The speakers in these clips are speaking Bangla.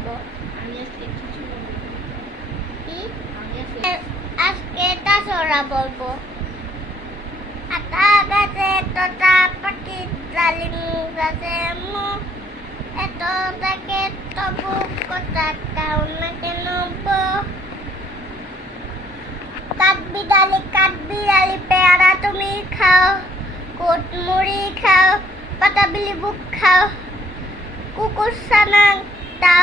বলবো? আমি আজকে কিছু বলবো না। কি? আমি আজকে তাছাড়া বলবো। আতা গাছে তোতা পাখি জালিম গাছে মুখ এত দেখে তবু কথা কাউ না কেন কাঠবিড়ালি পেয়ারা তুমি খাও কোট মুড়ি খাও পাতাবিলি বুক খাও কুকুর সানা তা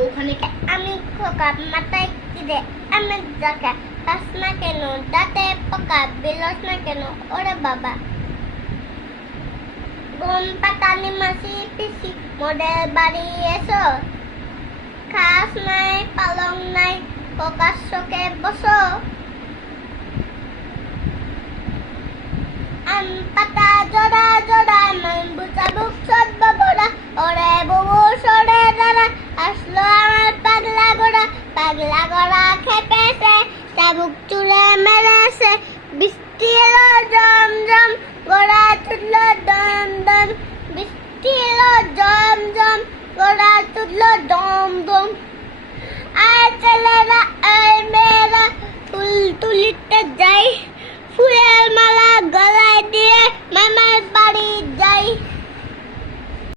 ওখানে আমি খোকা মাথায় কি দে আমি জাকা কাস না কেন দাঁতে পোকা বিলস না কেন ওরে বাবা গম পাতানি মাসি পিসি মডেল বাড়ি এসো খাস নাই পালং নাই পোকার শোকে বসো আম পাতা জোড়া জোড়া মান বুচা বুক সব বড়া ওরে বুবু সরে দাঁড়া আসলো আমার পাগলা গোড়া খেপেছে চাবুক চুলে মেরেছে বৃষ্টি এলো জম জম গোড়া তুললো দম দম বৃষ্টি এলো জম জম গোড়া তুললো দম দম আর ছেলেরা আর মেয়েরা ফুল তুলিতে যাই ফুলের মালা গলায় দিয়ে মামার